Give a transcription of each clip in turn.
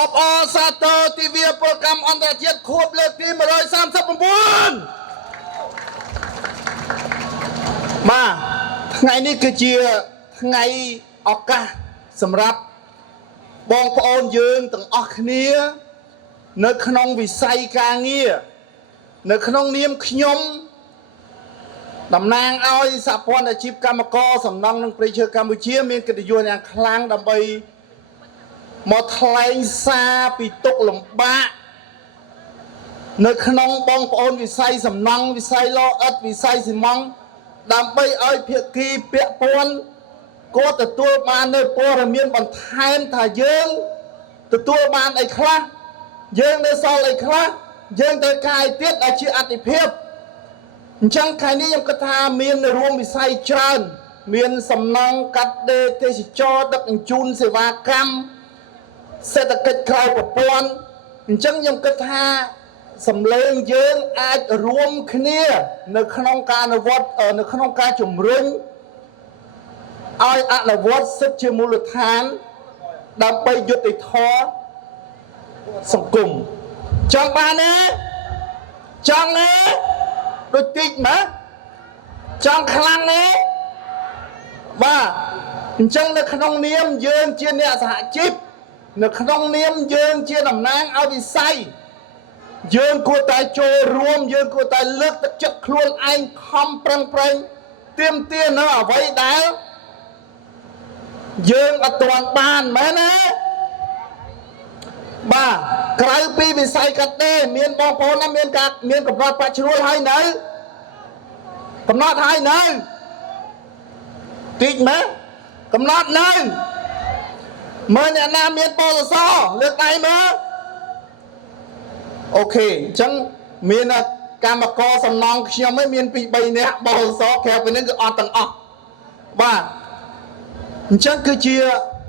អបអរសាទរទិវាពលកម្មអន្តរជាតិខួបលើកទី139បាទថ្ងៃនេះគឺជាថ្ងៃឱកាសសម្រាប់បងប្អូនយើងទាំងអស់គ្នានៅក្នុងវិស័យការងារនៅក្នុងនាមខ្ញុំតំណាងឲ្យសហព័ន្ធអាជីពកម្មករសំណង់និងព្រៃឈើកម្ពុជាមានកិត្តិយសយ៉ាងខ្លាំងដើម្បីមកថ្លែងសារពីទុក្ខលំបាកនៅក្នុងបងប្អូនវិស័យសំណង់វិស័យលោអិតវិស័យស៊ីម៉ង់ដើម្បីឲ្យភាគីពាក់ព័ន្ធគាត់ទទួលបាននូវព័ត៌មានបន្ថែមថាយើងទទួលបានអីខ្លះយើងនៅសល់អីខ្លះយើងត្រូវការឲ្យទៀតដែលជាអតិភិបអញ្ចឹងខែនេះខ្ញុំគិតថាមានរួមវិស័យច្រើនមានសំណង់កាត់ដេរទេសចរដឹកជញ្ជូនសេវាកម្មសេដ្ឋកិច្ចក្រៅប្រព័ន្ធអញ្ចឹងខ្ញុំគិតថាសម្លេងយើងអាចរួមគ្នានៅក្នុងការអនុវត្តនៅក្នុងការជំរុញឲ្យអនុវត្តសិទ្ធិជាមូលដ្ឋានដើម្បីយុត្តិធម៌សង្គមចង់បានទេចង់ទេដូចតិចណាចង់ខ្លាំងទេបាទអញ្ចឹងនៅក្នុងនាមយើងជាអ្នកសហជីពនៅក្នុងនាមយើងជាតំណាងឲ្យវិស័យយើងគួរតែចូលរួមយើងគួរតែលើកទឹកចិត្តខ្លួនឯងខំប្រឹងប្រែងទាមទារនៅអ្វីដែលយើងអត់ទាន់បានមែនទេបាទក្រៅពីវិស័យកាត់ដេរមានបងប្អូនណាមានកំណត់ប្រាក់ឈ្នួលហើយនៅកំណត់ហើយនៅតិចមែនកំណត់នៅមើលអ្នកណាមានបលសលើកដៃមើលអូខេអញ្ចឹងមានកម្មករសំណង់ខ្ញុំឯងមានពី3នាក់បលសក្រៅពីនេះគឺអត់ទាំងអស់បាទអញ្ចឹងគឺជា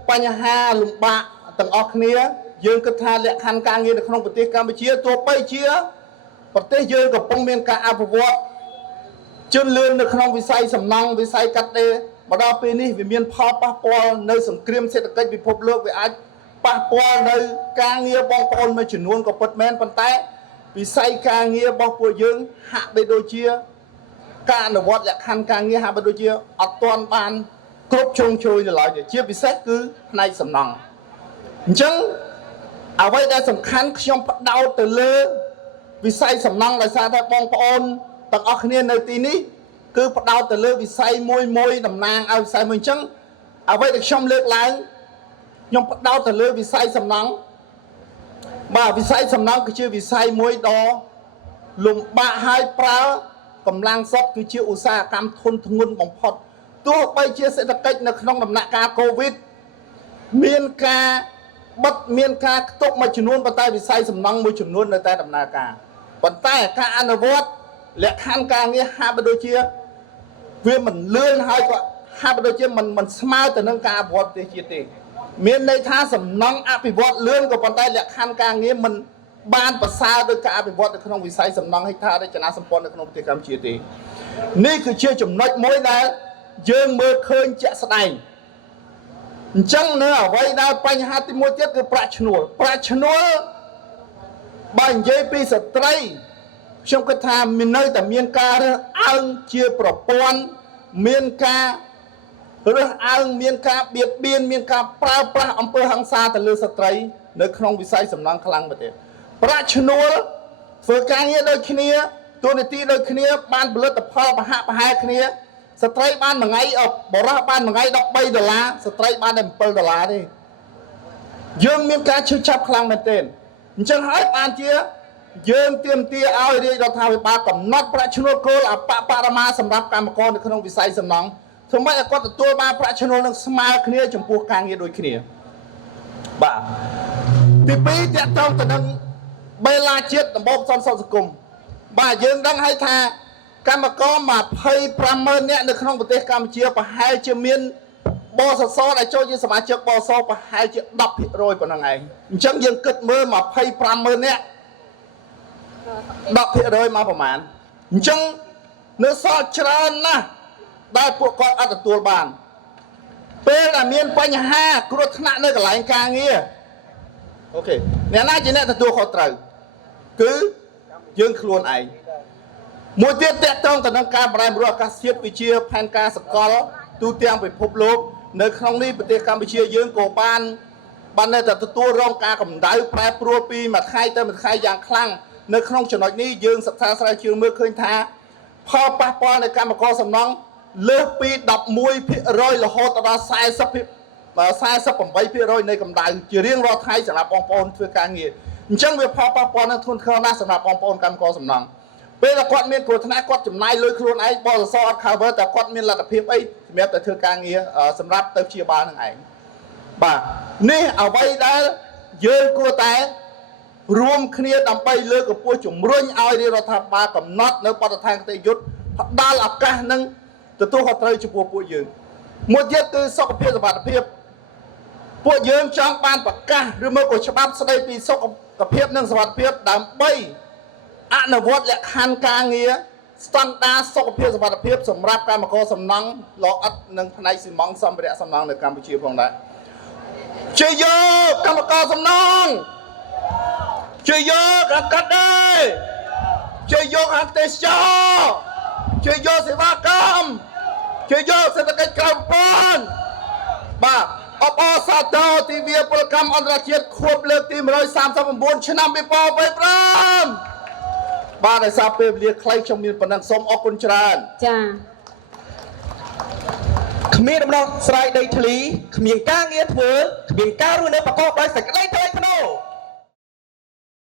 បញ្ហាលំបាកទាំងអស់គ្នាយើងគិតថាលក្ខខណ្ឌការងារនៅក្នុងប្រទេសកម្ពុជាទោះបីជាប្រទេសយើងកំពុងមានការអភិវឌ្ឍជឿនលឿននៅក្នុងវិស័យសំណង់វិស័យកាត់ដេរមកដល់ពេលនេះវាមានផលប៉ះពាល់នៅសង្គ្រាមសេដ្ឋកិច្ចពិភពលោកវាអាចប៉ះពាល់នៅការងារបងប្អូនមួយចំនួនក៏ពិតមែនប៉ុន្តែវិស័យការងាររបស់ពួកយើងហាក់បីដូចជាការអនុវត្តលក្ខខណ្ឌការងារហាក់បីដូចជាអត់ទាន់បានគ្រប់ជ្រុងជ្រោយនៅឡើយទេជាពិសេសគឺផ្នែកសំណង់អញ្ចឹងអ្វីដែលសំខាន់ខ្ញុំផ្ដោតទៅលើវិស័យសំណង់ដោយសារតែបងប្អូនទាំងអស់គ្នានៅទីនេះគឺផ្ដោតទៅលើវិស័យមួយតំណាងឲ្យវិស័យមួយអញ្ចឹងអ្វីដែលខ្ញុំលើកឡើងខ្ញុំផ្ដោតទៅលើវិស័យសំណង់បាទវិស័យសំណង់គឺជាវិស័យមួយដ៏លំបាកហើយប្រើកម្លាំងសុទ្ធគឺជាឧស្សាហកម្មធនធ្ងន់បំផុតទោះបីជាសេដ្ឋកិច្ចនៅក្នុងដំណាក់កាលកូវីដមានការបិទមានការខ្ទប់មួយចំនួនប៉ុន្តែវិស័យសំណង់មួយចំនួននៅតែដំណើរការប៉ុន្តែការអនុវត្តលក្ខខណ្ឌការងារហាក់បីដូចជាវាមិនលឿនហើយក៏ហាក់បីដូចជាមិនស្មើទៅនឹងការអភិវឌ្ឍប្រទេសជាតិទេមានន័យថាសំណង់អភិវឌ្ឍលឿនក៏ប៉ុន្តែលក្ខខណ្ឌការងារមិនបានប្រសើរដោយការអភិវឌ្ឍនៅក្នុងវិស័យសំណង់ហេដ្ឋារចនាសម្ព័ន្ធនៅក្នុងប្រទេសកម្ពុជាទេនេះគឺជាចំណុចមួយដែលយើងមើលឃើញជាក់ស្ដែងអញ្ចឹងនៅអ្វីដែលបញ្ហាទី1ទៀតគឺប្រាក់ឈ្នួលបើនិយាយពីស្ត្រីខ្ញុំគិតថានៅតែមានការរើសអើងជាប្រព័ន្ធមានការរើសអើងមានការបៀតបៀនមានការប្រើប្រាស់អំពើហិង្សាទៅលើស្ត្រីនៅក្នុងវិស័យសំណង់ខ្លាំងមែនទេប្រាក់ឈ្នួលធ្វើការងារដូចគ្នាតួនាទីដូចគ្នាបានផលិតផលប្រហាក់ប្រហែលគ្នាស្ត្រីបានមួយថ្ងៃបរិសុទ្ធបានមួយថ្ងៃ$13ស្ត្រីបានតែ$7ទេយើងមានការឈឺចាប់ខ្លាំងមែនទេអញ្ចឹងហើយបានជាយើងទាមទារឲ្យរាជរដ្ឋាភិបាលកំណត់ប្រាក់ឈ្នួលគោលអបបរមាសម្រាប់កម្មករនៅក្នុងវិស័យសំណង់ធ្វើម៉េចឲ្យគាត់ទទួលបានប្រាក់ឈ្នួលនឹងស្មើគ្នាចំពោះការងារដូចគ្នាបាទទី2តកតងទៅនឹងបេឡាជាតិដំបូងសន្តិសុខសង្គមបាទយើងដឹងហើយថាកម្មករ250000នាក់នៅក្នុងប្រទេសកម្ពុជាប្រហែលជាមានបសសដែលចូលជាសមាជិកបសប្រហែលជា10%ប៉ុណ្ណឹងឯងអញ្ចឹងយើងគិតមើល250000នាក់10%មកប្រមាណអញ្ចឹងនៅសល់ច្រើនណាស់ដែលពួកគាត់អត់ទទួលបានពេលដែលមានបញ្ហាគ្រោះថ្នាក់នៅកន្លែងការងារ អូខេអ្នកណាជាអ្នកទទួលខុសត្រូវគឺយើងខ្លួនឯងមួយទៀតតកតងទៅនឹងការបម្រែបម្រួលអាកាសធាតុវិជាផែនការសកលទូទាំងពិភពលោកនៅក្នុងនេះប្រទេសកម្ពុជាយើងក៏បាននៅតែទទួលរងការកម្ដៅប្រែប្រួលពីមួយថ្ងៃទៅមួយថ្ងៃយ៉ាងខ្លាំងនៅក្នុងចំណុចនេះយើងសិក្សាស្រាវជ្រាវមើលឃើញថាផលប៉ះពាល់នៃកម្មករសំណង់លើសពី 11% រហូតដល់ 48% នៃកម្ដៅជារៀងរាល់ថ្ងៃសម្រាប់បងប្អូនធ្វើការងារអញ្ចឹងវាផលប៉ះពាល់នឹងធ្ងន់ធ្ងរណាស់សម្រាប់បងប្អូនកម្មករសំណង់ពេលដែលគាត់មានគ្រោះថ្នាក់គាត់ចំណាយលុយខ្លួនឯងបរិស័ទអត់ cover តែគាត់មានលទ្ធភាពអីសម្រាប់តែធ្វើការងារសម្រាប់ទៅព្យាបាលនឹងឯងបាទនេះអ្វីដែលយើងគួរតែរួមគ្នាដើម្បីលើកកម្ពស់ជំរុញឲ្យរាជរដ្ឋាភិបាលកំណត់នៅបទដ្ឋានគតិយុត្តផ្ដល់ឱកាសនឹងទទួលខុសត្រូវចំពោះពួកយើងមួយទៀតគឺសុខភាពសុវត្ថិភាពពួកយើងចង់បានប្រកាសឬមកក៏ច្បាប់ស្ដីពីសុខភាពនិងសុវត្ថិភាពដើម្បីអនុវត្តលក្ខខណ្ឌការងារស្តង់ដារសុខភាពសុវត្ថិភាពសម្រាប់កម្មករសំណង់ល្អឥតនិងផ្នែកស៊ីម៉ងត៍សម្ភារៈសំណង់នៅកម្ពុជាផងដែរជួយយកកម្មករសំណង់ជួយយកអាកាត់ដែរជួយយកអន្តេសចរជួយយកសេវាកម្មជួយយកសេដ្ឋកិច្ចក្រៅប្រព័ន្ធបាទអបអរសាទរទិវាពលកម្មអន្តរជាតិខួបលើកទី139ឆ្នាំ2025បាទដោយសារពេលវេលាខ្លីខ្ញុំមានប៉ុណ្ណឹងសូមអរគុណច្រើនចាគ្មានដំណោះស្រាយដីធ្លីគ្មានការងារធ្វើគ្មានការរស់នៅប្រកបដោយសេចក្តីថ្លៃថ្នូរ